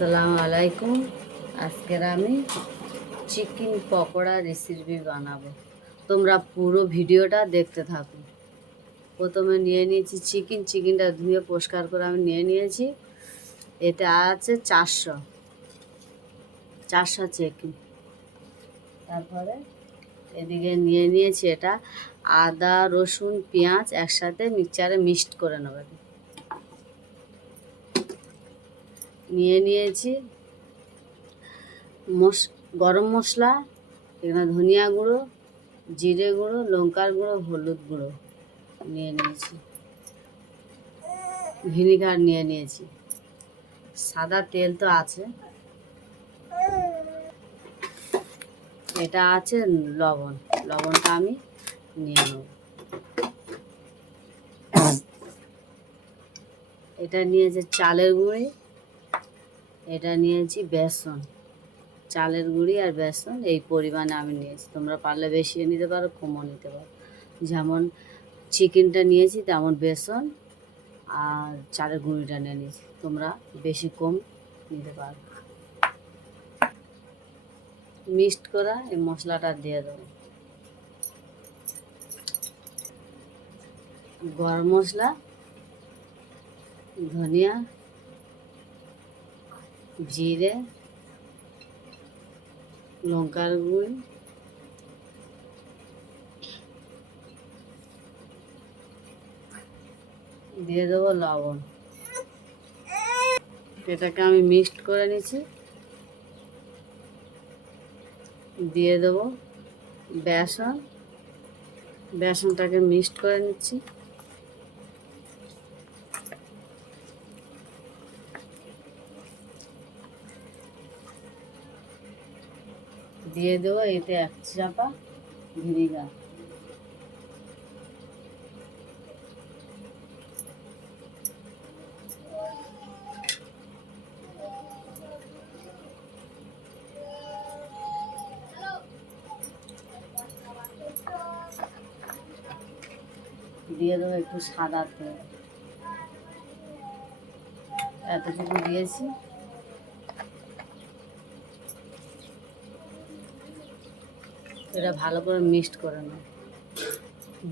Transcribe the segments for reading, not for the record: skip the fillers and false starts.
আসসালামু আলাইকুম। আজকের আমি চিকেন পকোড়া রেসিপি বানাবো। তোমরা পুরো ভিডিওটা দেখতে থাকো। প্রথমে নিয়ে নিয়েছি চিকেনটা ধুয়ে পরিষ্কার করে আমি নিয়ে নিয়েছি। এটা আছে 400 চিকেন। তারপরে এদিকে নিয়ে নিয়েছি এটা আদা রসুন পেঁয়াজ একসাথে মিক্সচারে মিক্সড করে নেবে। নিয়ে নিয়েছি গরম মশলা, এখানে ধনিয়া গুঁড়ো, জিরে গুঁড়ো, লঙ্কার গুঁড়ো, হলুদ গুঁড়ো নিয়ে নিয়েছি। ভিনিগার নিয়ে নিয়েছি। সাদা তেল তো আছে। এটা আছে লবণটা আমি নিয়ে নেব। এটা নিয়েছে চালের গুঁড়ি, এটা নিয়েছি বেসন। চালের গুঁড়ি আর বেসন এই পরিমাণে আমি নিয়েছি। তোমরা পারলে বেশি নিতে পারো, কমও নিতে পারো। যেমন চিকেনটা নিয়েছি তেমন বেসন আর চালের গুঁড়িটা নিয়ে নিয়েছি। তোমরা বেশি কম নিতে পারো। মিক্সড করা এই মশলাটা দিয়ে দেবো। গরম মশলা, ধনিয়া, জিরে, লঙ্কার গুঁড়ি, দিয়ে দেবো লবণ। এটাকে আমি মিক্সড করে নিচ্ছি। দিয়ে দেবো বেসনটাকে মিক্সড করে নিচ্ছি। দিয়ে দেবো এতে 1 চামচ ভিনিগার। দিয়ে দেবো একটু সাদা তেল, এতটুকু দিয়েছি। এটা ভালো করে মিক্সড করে নেব।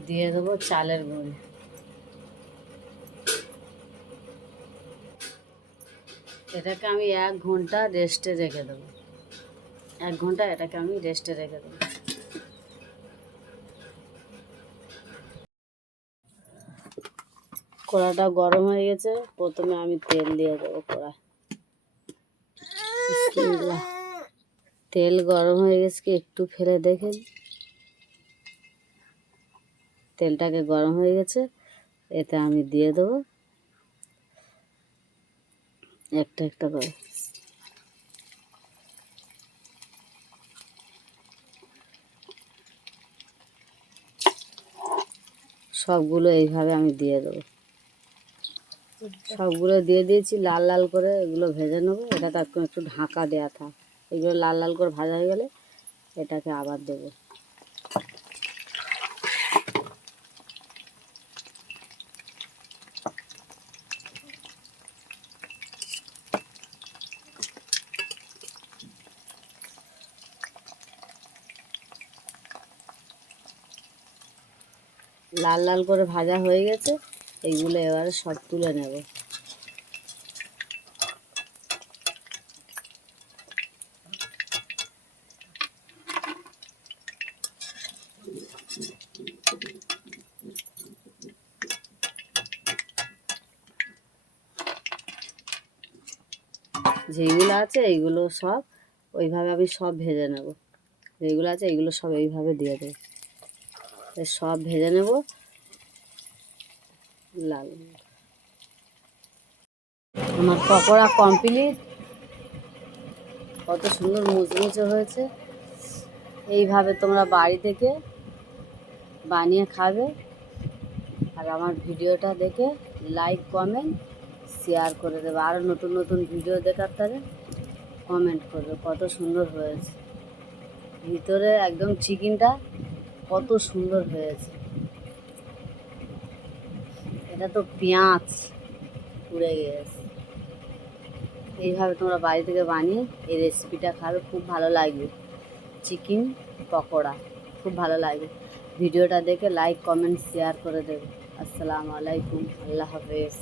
দিয়ে দেবো চালের গুঁড়ি। এটাকে আমি 1 ঘন্টা রেস্টে রেখে দেবো। 1 ঘন্টা এটাকে আমি রেস্টে রেখে দেবো। কড়াটা গরম হয়ে গেছে। প্রথমে আমি তেল দিয়ে দেবো কড়ায়। তেল গরম হয়ে গেছে কি একটু ফেলে দেখেন। তেলটাকে গরম হয়ে গেছে। এতে আমি দিয়ে দেবো একটা একটা করে। সবগুলো এইভাবে আমি দিয়ে দেবো। সবগুলো দিয়ে দিয়েছি। লাল লাল করে এগুলো ভেজে নেবো। এটা তার একটু ঢাকা দেওয়া থাক। এগুলো লাল লাল করে ভাজা হয়ে গেলে এটাকে আবার দেবো। লাল লাল করে ভাজা হয়ে গেছে। এইগুলো এবারে সব তুলে নেব। যেগুলো আছে এইগুলো সব ওইভাবে আমি সব ভেজে নেব। যেগুলো আছে এইগুলো সব এইভাবে দিয়ে দেব। সব ভেজে নেব লাল। আমার পকোড়া কমপ্লিট। কত সুন্দর মুচমুচে হয়েছে। এইভাবে তোমরা বাড়ি থেকে বানিয়ে খাবে। আর আমার ভিডিওটা দেখে লাইক কমেন্ট শেয়ার করে দেবে। আরও নতুন নতুন ভিডিও দেখার তারে কমেন্ট করবে। কত সুন্দর হয়েছে। ভিতরে একদম চিকেনটা কত সুন্দর হয়েছে। এটা তো পেঁয়াজ পুড়ে গেছে। এইভাবে তোমরা বাড়ি থেকে বানিয়ে এই রেসিপিটা খাবে, খুব ভালো লাগবে। চিকেন পকোড়া খুব ভালো লাগবে। ভিডিওটা দেখে লাইক কমেন্ট শেয়ার করে দেবে। আসসালামু আলাইকুম, আল্লাহ হাফেজ।